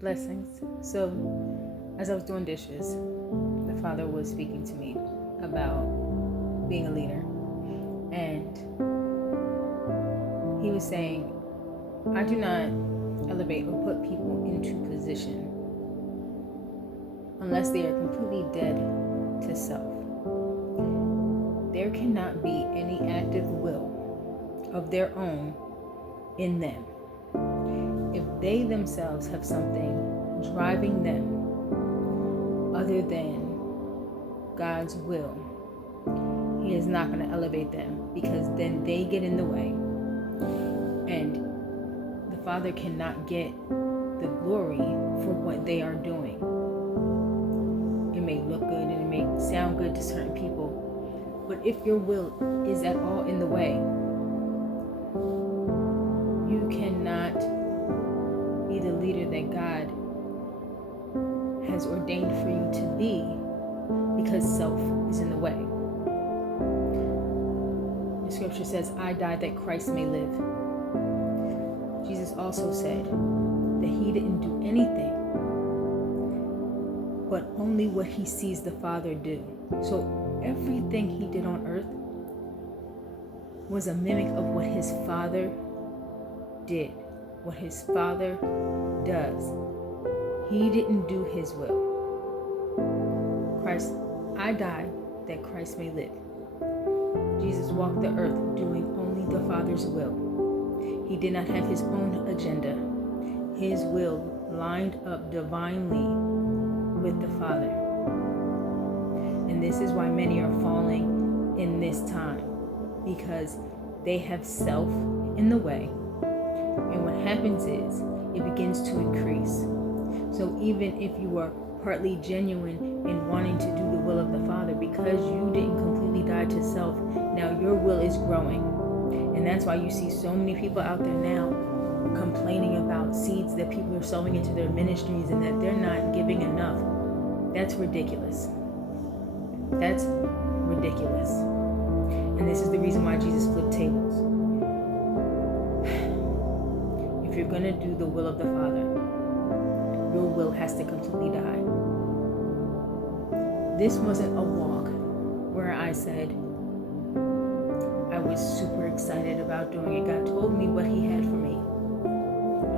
Blessings. So, as I was doing dishes, the Father was speaking to me about being a leader. And He was saying, I do not elevate or put people into position unless they are completely dead to self. There cannot be any active will of their own in them. If they themselves have something driving them other than God's will, He is not going to elevate them, because then they get in the way and the Father cannot get the glory for what they are doing. It may look good and it may sound good to certain people, but if your will is at all in the way, you cannot be the leader that God has ordained for you to be, because self is in the way. The scripture says, I died that Christ may live. Jesus also said that He didn't do anything but only what He sees the Father do. So everything He did on earth was a mimic of what His Father did, what His Father does. He didn't do His will. Christ, I died that Christ may live. Jesus walked the earth doing only the Father's will. He did not have His own agenda. His will lined up divinely with the Father. And this is why many are falling in this time, because they have self in the way. And what happens is it begins to increase. So even if you are partly genuine in wanting to do the will of the Father, because you didn't completely die to self, now your will is growing. And that's why you see so many people out there now complaining about seeds that people are sowing into their ministries and that they're not giving enough. That's ridiculous. That's ridiculous. And this is the reason why Jesus flipped tables. If you're going to do the will of the Father, your will has to completely die. This wasn't a walk where I said I was super excited about doing it. God told me what He had for me.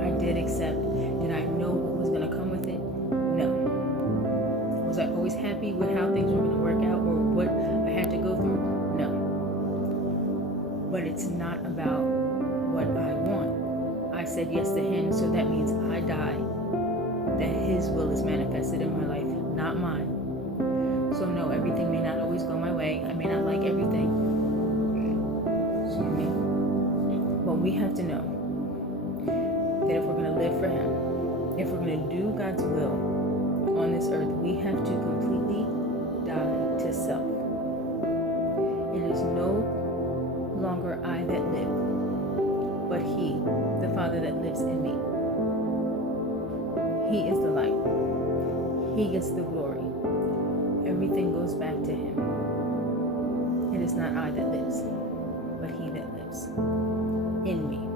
I did accept. Did I know what was going to come with it? No. Was I always happy with how things were going to work out or what I had to go through? No. But it's not about what I want. I said yes to Him, so that means I die that His will is manifested in my life, not mine. So no, everything may not always go my way. I may not like everything. Excuse me. But we have to know that if we're going to live for Him, if we're going to do God's will on this earth, we have to completely die to self. It is no longer I that live, but He, the Father that lives in me. He is the light. He gets the glory. Everything goes back to Him. It is not I that lives, but He that lives in me.